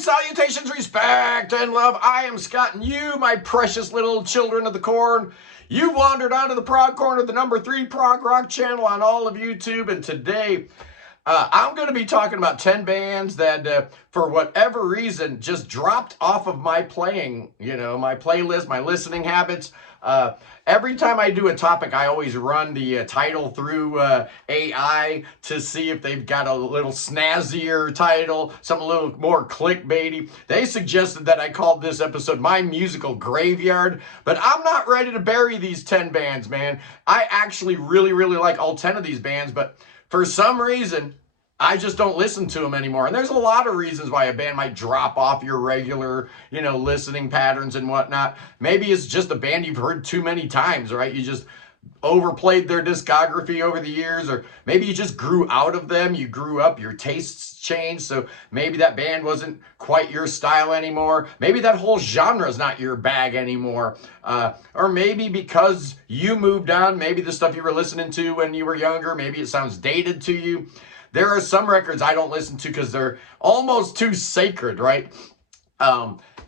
salutations, respect, and love. I am Scott, and you, my precious little children of the corn, you've wandered onto the Prog Corner, the #3 prog rock channel on all of YouTube, and today I'm going to be talking about 10 bands that, for whatever reason, just dropped off of my playing, my playlist, my listening habits. Every time I do a topic, I always run the title through AI to see if they've got a little snazzier title, something a little more clickbaity. They suggested that I called this episode My Musical Graveyard, but I'm not ready to bury these 10 bands, man. I actually really like all 10 of these bands, but for some reason, I just don't listen to them anymore. And there's a lot of reasons why a band might drop off your regular, listening patterns and whatnot. Maybe it's just a band you've heard too many times, right? You just overplayed their discography over the years, or maybe you just grew out of them. You grew up, your tastes changed, so maybe that band wasn't quite your style anymore. Maybe that whole genre is not your bag anymore. Or maybe because you moved on, maybe the stuff you were listening to when you were younger, maybe it sounds dated to you. There are some records I don't listen to because they're almost too sacred, right?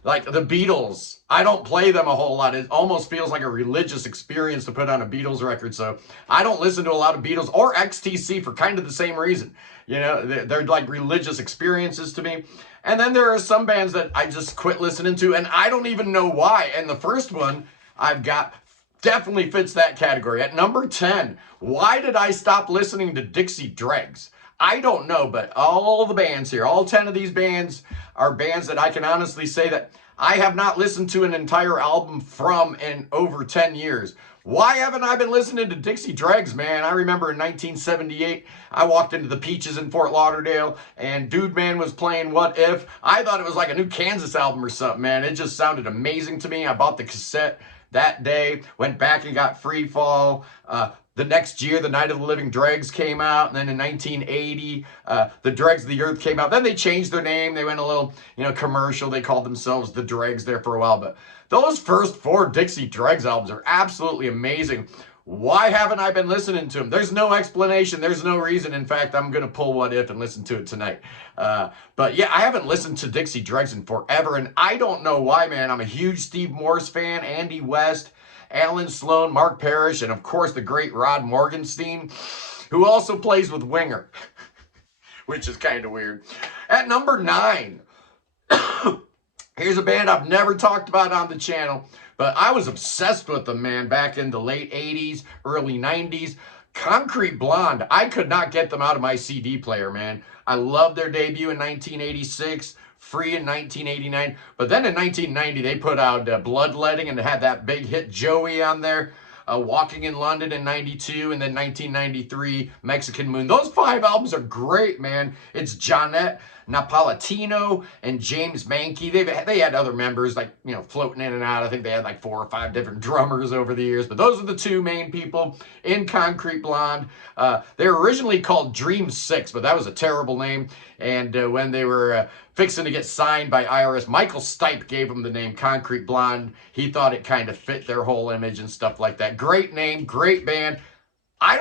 Like the Beatles, I don't play them a whole lot. It almost feels like a religious experience to put on a Beatles record. So I don't listen to a lot of Beatles or XTC for kind of the same reason. They're like religious experiences to me. And then there are some bands that I just quit listening to, and I don't even know why. And the first one I've got definitely fits that category. At number 10, why did I stop listening to Dixie Dregs? I don't know, but all the bands here, all 10 of these bands are bands that I can honestly say that I have not listened to an entire album from in over 10 years. Why haven't I been listening to Dixie Dregs, man? I remember in 1978, I walked into the Peaches in Fort Lauderdale, and Dude Man was playing What If. I thought it was like a new Kansas album or something, man. It just sounded amazing to me. I bought the cassette that day, went back and got Free Fall. The next year, The Night of the Living Dregs came out, and then in 1980, The Dregs of the Earth came out. Then they changed their name. They went a little, commercial. They called themselves The Dregs there for a while. But those first 4 Dixie Dregs albums are absolutely amazing. Why haven't I been listening to them? There's no explanation. There's no reason. In fact, I'm going to pull What If and listen to it tonight. But yeah, I haven't listened to Dixie Dregs in forever, and I don't know why, man. I'm a huge Steve Morse fan, Andy West, Alan Sloan, Mark Parrish, and of course the great Rod Morgenstein, who also plays with Winger, which is kind of weird. At number 9, here's a band I've never talked about on the channel, but I was obsessed with them, man, back in the late 80s, early 90s. Concrete Blonde. I could not get them out of my CD player, man. I loved their debut in 1986. Free in 1989, but then in 1990 they put out Bloodletting and had that big hit Joey on there. Walking in London in 92, and then 1993 Mexican Moon. Those 5 albums are great, man. It's Jonette Napolitano and James Mankey. They had other members like floating in and out. I think they had like 4 or 5 different drummers over the years, but those are the 2 main people in Concrete Blonde. They were originally called Dream 6, but that was a terrible name. And when they were fixing to get signed by IRS, Michael Stipe gave them the name Concrete Blonde. He thought it kind of fit their whole image and stuff like that. Great name, great band. I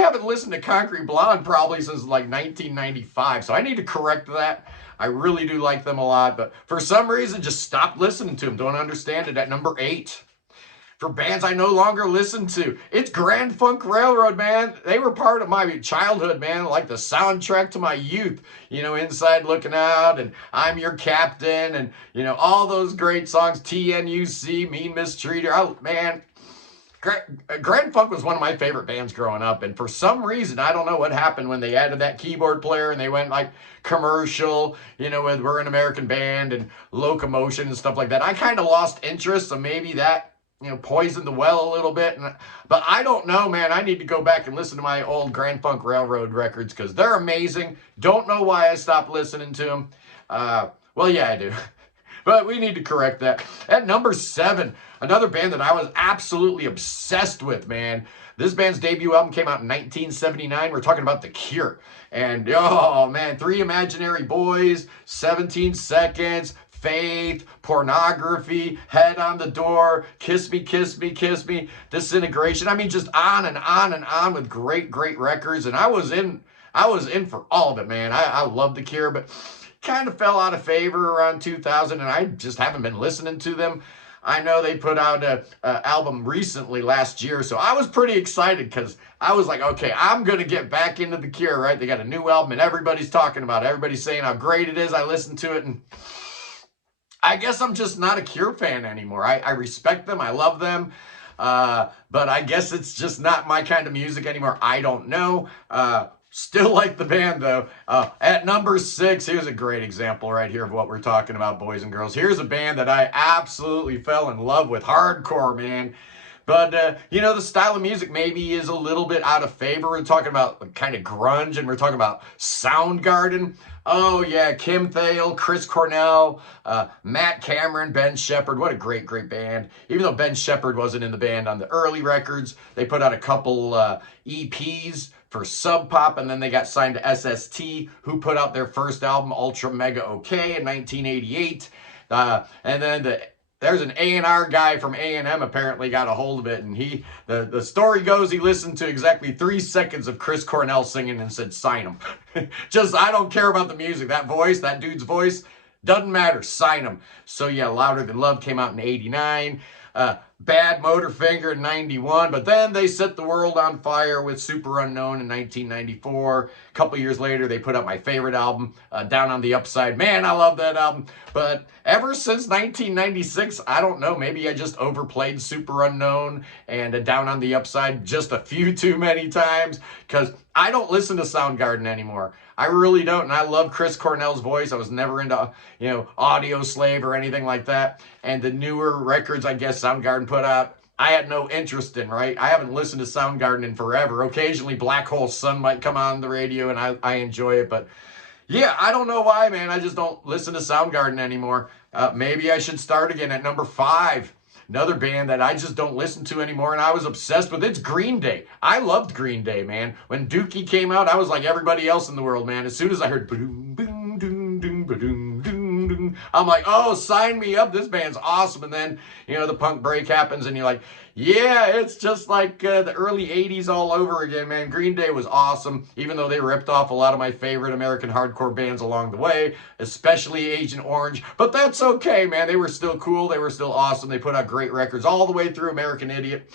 haven't listened to Concrete Blonde probably since like 1995, so I need to correct that. I really do like them a lot, but for some reason, just stopped listening to them. Don't understand it. At number 8, for bands I no longer listen to, it's Grand Funk Railroad, man. They were part of my childhood, man, like the soundtrack to my youth. Inside Looking Out, and I'm Your Captain, and, all those great songs, TNUC, Mean Mistreater. Oh, man. Grand Funk was one of my favorite bands growing up, and for some reason, I don't know what happened when they added that keyboard player and they went like commercial, with We're an American Band and Locomotion and stuff like that. I kind of lost interest, so maybe that poisoned the well a little bit. But I don't know, man. I need to go back and listen to my old Grand Funk Railroad records because they're amazing. Don't know why I stopped listening to them. Well, yeah, I do. But we need to correct that. At number 7, another band that I was absolutely obsessed with, man. This band's debut album came out in 1979. We're talking about The Cure. And, oh, man, 3 Imaginary Boys, 17 Seconds, Faith, Pornography, Head on the Door, Kiss Me, Kiss Me, Kiss Me, Disintegration. I mean, just on and on and on with great records. And I was in for all of it, man. I love The Cure, but kind of fell out of favor around 2000, and I just haven't been listening to them. I know they put out a album recently last year, so I was pretty excited because I was like, okay, I'm going to get back into The Cure, right? They got a new album, and everybody's talking about it. Everybody's saying how great it is. I listened to it, and I guess I'm just not a Cure fan anymore. I respect them. I love them. But I guess it's just not my kind of music anymore. I don't know. Still like the band, though. At number 6, here's a great example right here of what we're talking about, boys and girls. Here's a band that I absolutely fell in love with. Hardcore, man. But, you know, the style of music maybe is a little bit out of favor. We're talking about kind of grunge, and we're talking about Soundgarden. Oh, yeah, Kim Thayil, Chris Cornell, Matt Cameron, Ben Shepherd. What a great, great band. Even though Ben Shepherd wasn't in the band on the early records, they put out a couple EPs for Sub Pop, and then they got signed to SST, who put out their first album, Ultra Mega OK, in 1988. And then there's an A&R guy from A&M apparently got a hold of it, and the story goes he listened to exactly 3 seconds of Chris Cornell singing and said, sign him. Just, I don't care about the music. That voice, that dude's voice, doesn't matter. Sign him. So yeah, Louder Than Love came out in 89. Bad Motorfinger in 91, but then they set the world on fire with Super Unknown in 1994. A couple years later, they put out my favorite album, Down on the Upside. Man, I love that album. But ever since 1996, I don't know, maybe I just overplayed Super Unknown and Down on the Upside just a few too many times, because I don't listen to Soundgarden anymore. I really don't, and I love Chris Cornell's voice. I was never into, you know, Audio Slave or anything like that. And the newer records, I guess, Soundgarden put out, I had no interest in, right? I haven't listened to Soundgarden in forever. Occasionally, Black Hole Sun might come on the radio, and I enjoy it. But, yeah, I don't know why, man. I just don't listen to Soundgarden anymore. Maybe I should start again at number 5. Another band that I just don't listen to anymore, and I was obsessed with. It's Green Day. I loved Green Day, man. When Dookie came out, I was like everybody else in the world, man. As soon as I heard boom, boom, doom, doom, doom, doom, doom, I'm like, oh, sign me up. This band's awesome. And then, you know, the punk break happens, and you're like, yeah, it's just like the early 80s all over again, man. Green Day was awesome, even though they ripped off a lot of my favorite American hardcore bands along the way, especially Agent Orange. But that's okay, man. They were still cool. They were still awesome. They put out great records all the way through American Idiot.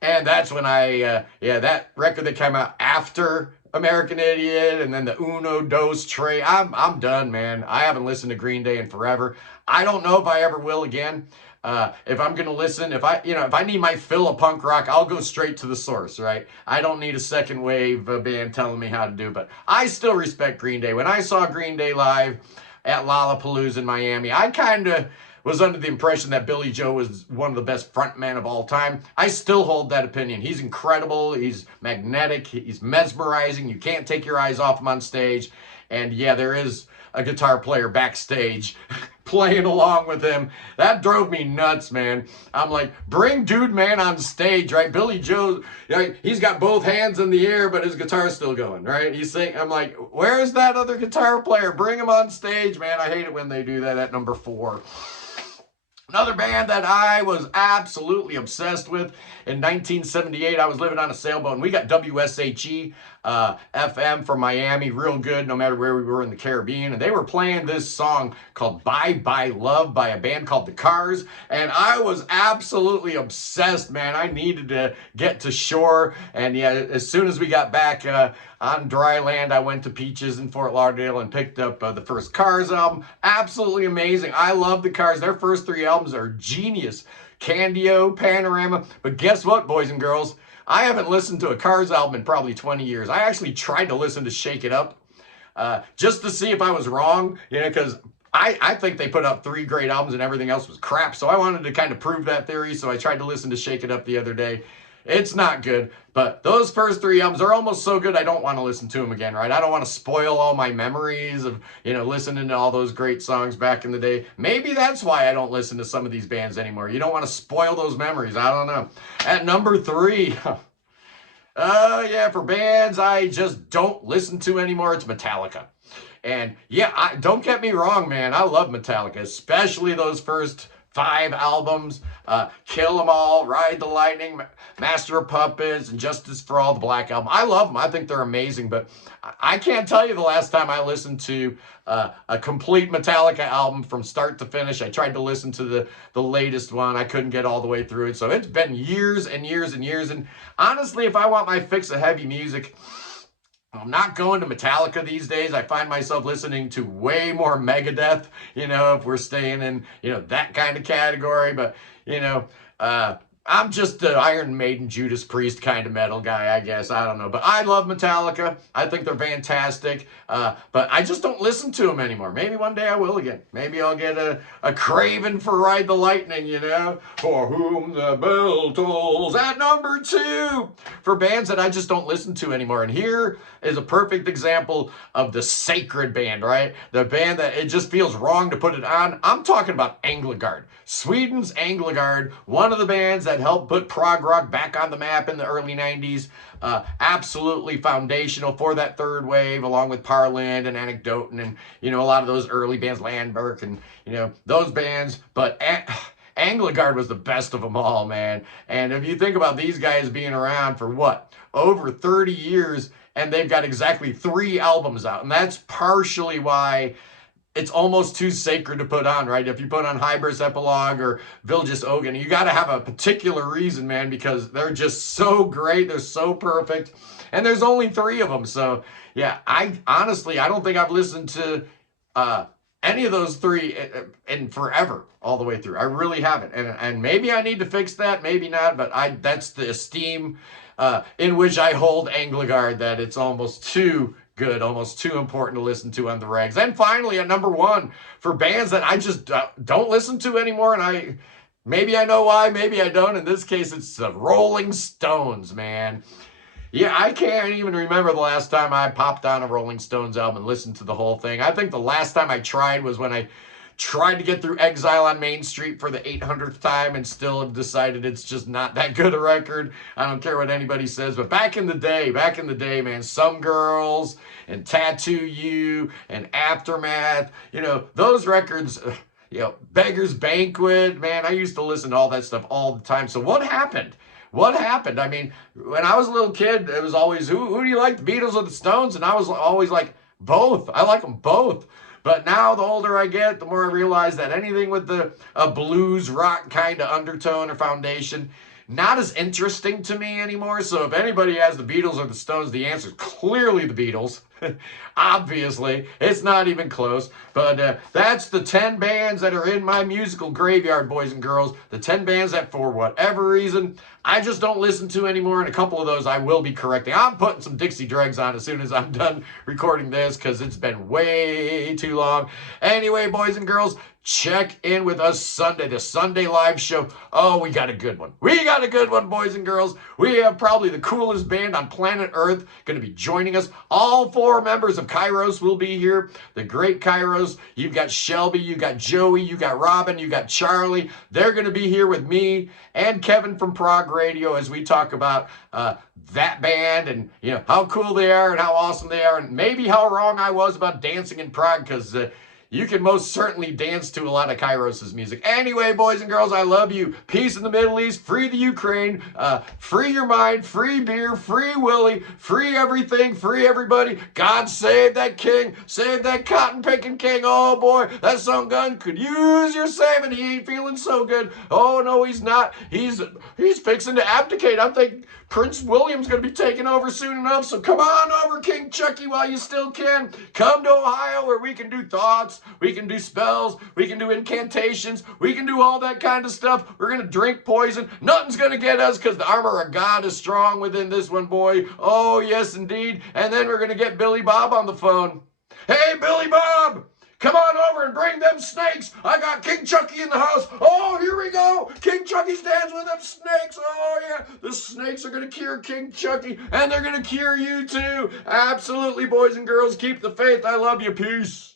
And that's when that record that came out after American Idiot, and then the Uno Dos Tres. I'm done, man. I haven't listened to Green Day in forever. I don't know if I ever will again. If I'm going to listen, if I need my fill of punk rock, I'll go straight to the source, right? I don't need a second wave band telling me how to do, but I still respect Green Day. When I saw Green Day live at Lollapalooza in Miami, I kind of was under the impression that Billy Joe was one of the best frontmen of all time. I still hold that opinion. He's incredible. He's magnetic. He's mesmerizing. You can't take your eyes off him on stage. And yeah, there is a guitar player backstage playing along with him. That drove me nuts, man. I'm like, bring Dude Man on stage, right? Billy Joe, he's got both hands in the air, but his guitar's still going, right? He's saying, I'm like, where's that other guitar player? Bring him on stage, man. I hate it when they do that at number 4. Another band that I was absolutely obsessed with in 1978, I was living on a sailboat, and we got WSHE FM from Miami, real good no matter where we were in the Caribbean, and they were playing this song called Bye Bye Love by a band called The Cars, and I was absolutely obsessed, man. I needed to get to shore, and yeah, as soon as we got back on dry land, I went to Peaches in Fort Lauderdale and picked up the first Cars album. Absolutely amazing. I love The Cars. Their first 3 albums are genius. Candio, Panorama. But guess what, boys and girls? I haven't listened to a Cars album in probably 20 years. I actually tried to listen to Shake It Up just to see if I was wrong, because I think they put out 3 great albums and everything else was crap. So I wanted to kind of prove that theory. So I tried to listen to Shake It Up the other day. It's not good, but those first 3 albums are almost so good I don't want to listen to them again, right? I don't want to spoil all my memories of, listening to all those great songs back in the day. Maybe that's why I don't listen to some of these bands anymore. You don't want to spoil those memories. I don't know. At number 3, yeah, for bands I just don't listen to anymore, it's Metallica. And yeah, don't get me wrong, man. I love Metallica, especially those first 5 albums, Kill 'Em All, Ride the Lightning, Master of Puppets, and Justice for All, the Black Album. I love them. I think they're amazing, but I can't tell you the last time I listened to a complete Metallica album from start to finish. I tried to listen to the latest one. I couldn't get all the way through it. So it's been years and years and years. And honestly, if I want my fix of heavy music, I'm not going to Metallica these days. I find myself listening to way more Megadeth, if we're staying in, that kind of category. But, I'm just the Iron Maiden, Judas Priest kind of metal guy, I guess. I don't know. But I love Metallica. I think they're fantastic. But I just don't listen to them anymore. Maybe one day I will again. Maybe I'll get a craving for Ride the Lightning, For whom the bell tolls at number 2. For bands that I just don't listen to anymore. And here is a perfect example of the sacred band, right? The band that it just feels wrong to put it on. I'm talking about Anglagard. Sweden's Anglagard, one of the bands that helped put prog rock back on the map in the early 90s. Absolutely foundational for that third wave, along with Parlind and Anecdote and, a lot of those early bands, Landberg and, those bands. But Anglagard was the best of them all, man. And if you think about these guys being around for what? Over 30 years, and they've got exactly 3 albums out. And that's partially why it's almost too sacred to put on, right? If you put on Hybris Epilogue or Vilgus Ogun, you got to have a particular reason, man, because they're just so great. They're so perfect. And there's only 3 of them. So, yeah, I don't think I've listened to any of those 3 in forever all the way through. I really haven't. And maybe I need to fix that, maybe not, but that's the esteem in which I hold Anglagard, that it's almost too good, almost too important to listen to on the regs. And finally, at number 1, for bands that I just don't listen to anymore, and maybe I know why, maybe I don't. In this case, it's the Rolling Stones, man. Yeah, I can't even remember the last time I popped on a Rolling Stones album and listened to the whole thing. I think the last time I tried was when I tried to get through Exile on Main Street for the 800th time and still have decided it's just not that good a record. I don't care what anybody says, but back in the day, man, Some Girls and Tattoo You and Aftermath, those records, Beggar's Banquet, man, I used to listen to all that stuff all the time. So what happened? What happened? I mean, when I was a little kid, it was always, who do you like, the Beatles or the Stones? And I was always like, both. I like them both. But now, the older I get, the more I realize that anything with a blues rock kind of undertone or foundation, not as interesting to me anymore. So if anybody has the Beatles or the Stones, the answer is clearly the Beatles. Obviously, it's not even close. But that's the 10 bands that are in my musical graveyard, boys and girls. The 10 bands that, for whatever reason, I just don't listen to anymore. And a couple of those I will be correcting. I'm putting some Dixie Dregs on as soon as I'm done recording this, because it's been way too long. Anyway, boys and girls, check in with us Sunday, the Sunday live show. Oh, we got a good one. We got a good one, boys and girls. We have probably the coolest band on planet Earth going to be joining us. All 4 members of Kairos will be here. The great Kairos. You've got Shelby, you got Joey, you got Robin, you got Charlie. They're going to be here with me and Kevin from Prog Radio as we talk about that band and how cool they are and how awesome they are, and maybe how wrong I was about dancing in Prague, because you can most certainly dance to a lot of Kairos' music. Anyway, boys and girls, I love you. Peace in the Middle East, free the Ukraine, free your mind, free beer, free Willie, free everything, free everybody. God save that king, save that cotton-picking king. Oh boy, that Soundgarden could use your saving. He ain't feeling so good. Oh no, he's not. He's fixing to abdicate. I think Prince William's going to be taking over soon enough. So come on over, King Chucky, while you still can. Come to Ohio, where we can do thoughts, we can do spells, we can do incantations, we can do all that kind of stuff. We're going to drink poison. Nothing's going to get us, because the armor of God is strong within this one, boy. Oh, yes, indeed. And then we're going to get Billy Bob on the phone. Hey, Billy Bob! Come on over and bring them snakes. I got King Chucky in the house. Oh, here we go. King Chucky's dancing with them snakes. Oh, yeah. The snakes are going to cure King Chucky, and they're going to cure you too. Absolutely, boys and girls. Keep the faith. I love you. Peace.